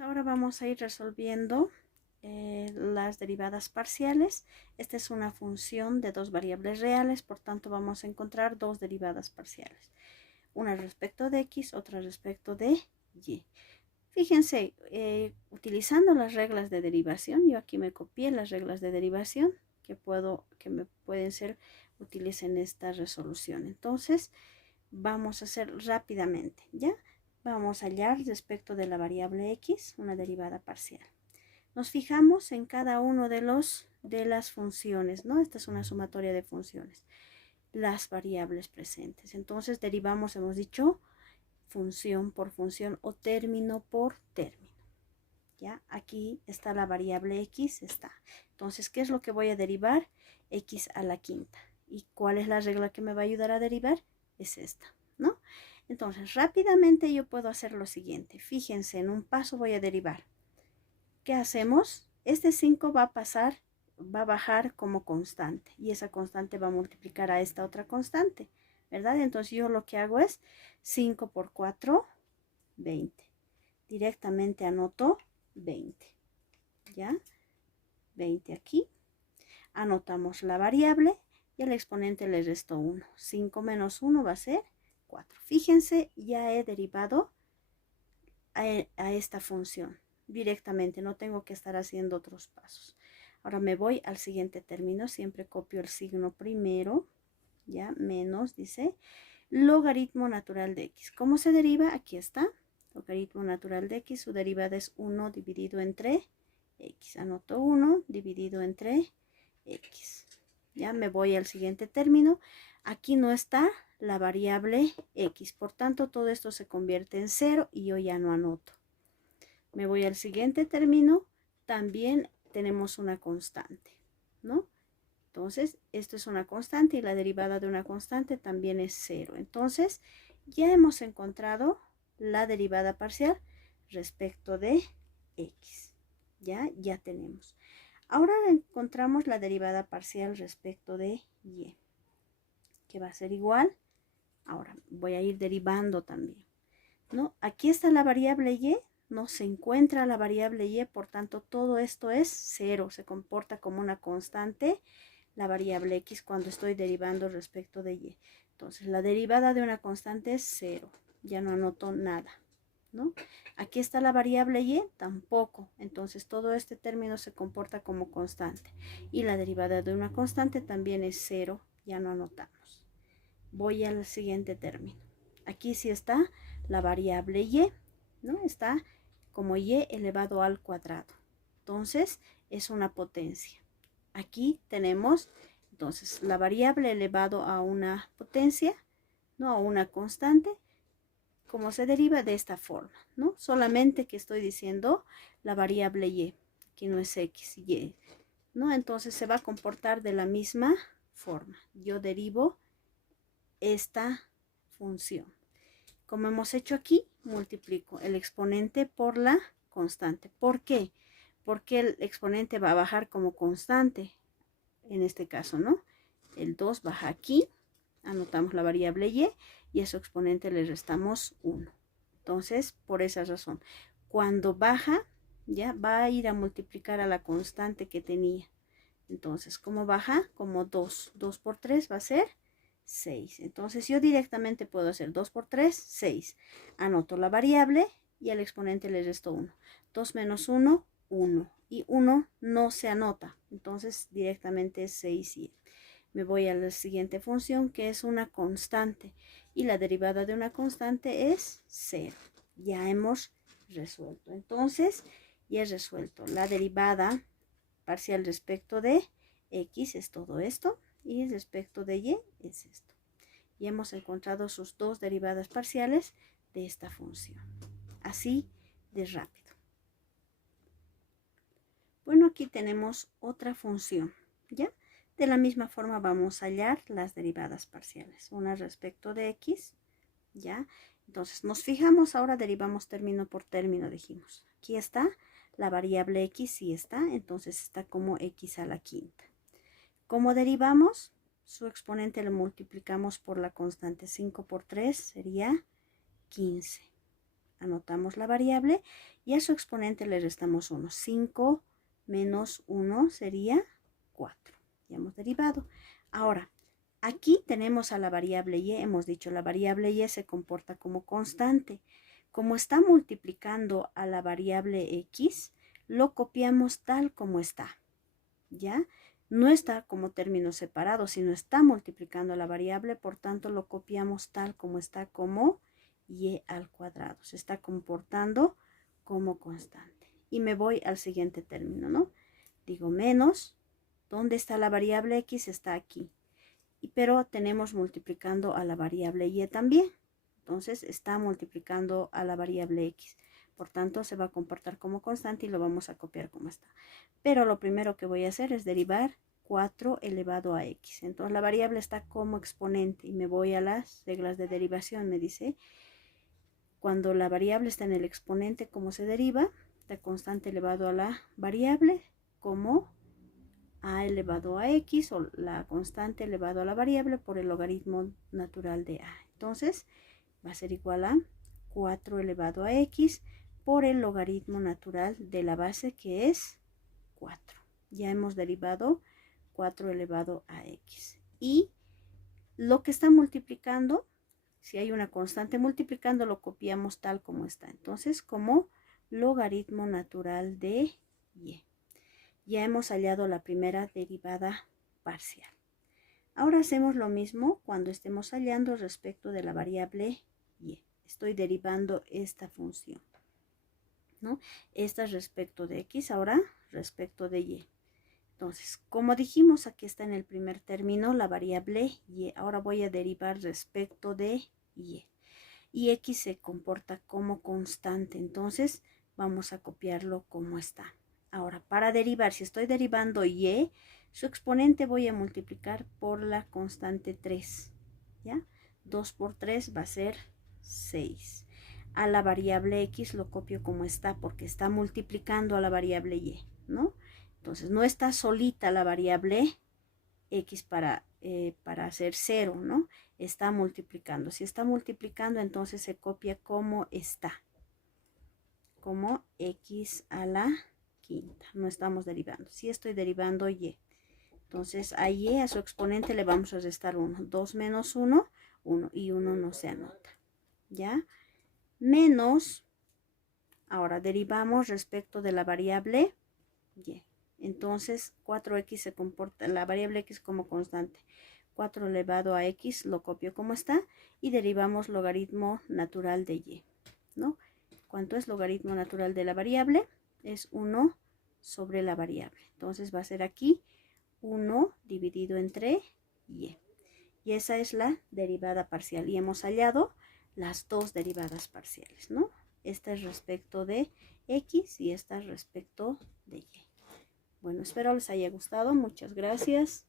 Ahora vamos a ir resolviendo las derivadas parciales. Esta es una función de dos variables reales, por tanto vamos a encontrar dos derivadas parciales. Una respecto de x, otra respecto de y. Fíjense, utilizando las reglas de derivación, yo aquí me copié las reglas de derivación que me pueden ser útiles en esta resolución. Entonces, vamos a hacer rápidamente, ¿ya? Vamos a hallar respecto de la variable x una derivada parcial. Nos fijamos en cada uno de las funciones, ¿no? Esta es una sumatoria de funciones, las variables presentes. Entonces derivamos, hemos dicho, función por función o término por término. ¿Ya? Aquí está la variable x, está. Entonces, ¿qué es lo que voy a derivar? X a la quinta. ¿Y cuál es la regla que me va a ayudar a derivar? Es esta, ¿no? Entonces, rápidamente yo puedo hacer lo siguiente. Fíjense, en un paso voy a derivar. ¿Qué hacemos? Este 5 va a bajar como constante. Y esa constante va a multiplicar a esta otra constante, ¿verdad? Entonces, yo lo que hago es 5 por 4, 20. Directamente anoto 20. ¿Ya? 20 aquí. Anotamos la variable y al exponente le resto 1. 5 menos 1 va a ser 4. Fíjense, ya he derivado a esta función directamente. No tengo que estar haciendo otros pasos. Ahora me voy al siguiente término. Siempre copio el signo primero. Ya, menos, dice, logaritmo natural de x. ¿Cómo se deriva? Aquí está. Logaritmo natural de x, su derivada es 1 dividido entre x. Anoto 1 dividido entre x. Ya me voy al siguiente término. Aquí no está la variable x. Por tanto, todo esto se convierte en 0 y yo ya no anoto. Me voy al siguiente término. También tenemos una constante, ¿no? Entonces, esto es una constante y la derivada de una constante también es 0. Entonces, ya hemos encontrado la derivada parcial respecto de x. Ya tenemos. Ahora encontramos la derivada parcial respecto de y, que va a ser igual. Ahora voy a ir derivando también, ¿no? Aquí está la variable y, no se encuentra la variable y, por tanto todo esto es 0, se comporta como una constante la variable x cuando estoy derivando respecto de y. Entonces la derivada de una constante es 0, ya no anoto nada, ¿no? Aquí está la variable y, tampoco. Entonces todo este término se comporta como constante. Y la derivada de una constante también es 0, ya no anotamos. Voy al siguiente término. Aquí sí está la variable y, ¿no? Está como y elevado al cuadrado. Entonces es una potencia. Aquí tenemos entonces la variable elevado a una potencia, ¿no? A una constante, como se deriva de esta forma, ¿no? Solamente que estoy diciendo la variable y, aquí no es x, y, ¿no? Entonces se va a comportar de la misma forma. Yo derivo esta función. Como hemos hecho aquí, multiplico el exponente por la constante. ¿Por qué? Porque el exponente va a bajar como constante, en este caso, ¿no? El 2 baja aquí, anotamos la variable y a su exponente le restamos 1. Entonces, por esa razón, cuando baja, ya va a ir a multiplicar a la constante que tenía. Entonces, ¿cómo baja? Como 2. 2 por 3 va a ser 6. Entonces, yo directamente puedo hacer 2 por 3, 6. Anoto la variable y al exponente le resto 1. 2 menos 1, 1. Y 1 no se anota. Entonces, directamente es 6 y me voy a la siguiente función, que es una constante. Y la derivada de una constante es 0. Ya hemos resuelto. Entonces, ya he resuelto. La derivada parcial respecto de x es todo esto. Y respecto de y es esto. Y hemos encontrado sus dos derivadas parciales de esta función. Así de rápido. Bueno, aquí tenemos otra función, ¿ya? De la misma forma vamos a hallar las derivadas parciales. Una respecto de x, ¿ya? Entonces nos fijamos, ahora derivamos término por término, dijimos. Aquí está la variable x, sí está, entonces está como x a la quinta. ¿Cómo derivamos? Su exponente lo multiplicamos por la constante. 5 por 3 sería 15. Anotamos la variable y a su exponente le restamos 1. 5 menos 1 sería 4. Ya hemos derivado. Ahora, aquí tenemos a la variable y. Hemos dicho la variable y se comporta como constante. Como está multiplicando a la variable x, lo copiamos tal como está. ¿Ya? No está como término separado, sino está multiplicando a la variable, por tanto lo copiamos tal como está, como y al cuadrado. Se está comportando como constante. Y me voy al siguiente término, ¿no? Digo menos, ¿dónde está la variable x? Está aquí. Pero tenemos multiplicando a la variable y también. Entonces está multiplicando a la variable x. Por tanto, se va a comportar como constante y lo vamos a copiar como está. Pero lo primero que voy a hacer es derivar 4 elevado a x. Entonces la variable está como exponente y me voy a las reglas de derivación. Me dice, cuando la variable está en el exponente, ¿cómo se deriva? La constante elevado a la variable como a elevado a x, o la constante elevado a la variable por el logaritmo natural de a. Entonces va a ser igual a 4 elevado a x por el logaritmo natural de la base, que es 4. Ya hemos derivado 4 elevado a x. Y lo que está multiplicando, si hay una constante multiplicando, lo copiamos tal como está. Entonces, como logaritmo natural de y. Ya hemos hallado la primera derivada parcial. Ahora hacemos lo mismo cuando estemos hallando respecto de la variable y. Estoy derivando esta función, ¿no? Esta es respecto de x, ahora respecto de y. Entonces, como dijimos, aquí está en el primer término la variable y. Ahora voy a derivar respecto de y. Y x se comporta como constante, entonces vamos a copiarlo como está. Ahora, para derivar, si estoy derivando y, su exponente voy a multiplicar por la constante 3. ¿Ya? 2 por 3 va a ser 6. A la variable x lo copio como está porque está multiplicando a la variable y, ¿no? Entonces, no está solita la variable x para hacer 0, ¿no? Está multiplicando. Si está multiplicando, entonces se copia como está. Como x a la quinta. No estamos derivando. Si estoy derivando y. Entonces a y, a su exponente, le vamos a restar 1. 2 menos 1, 1. Y 1 no se anota. ¿Ya? Menos. Ahora derivamos respecto de la variable y. Entonces 4x se comporta, la variable x como constante. 4 elevado a x lo copio como está y derivamos logaritmo natural de y, ¿no? ¿Cuánto es logaritmo natural de la variable? Es 1 sobre la variable. Entonces va a ser aquí 1 dividido entre y. Y esa es la derivada parcial. Y hemos hallado las dos derivadas parciales, ¿no? Esta es respecto de x y esta es respecto de y. Bueno, espero les haya gustado. Muchas gracias.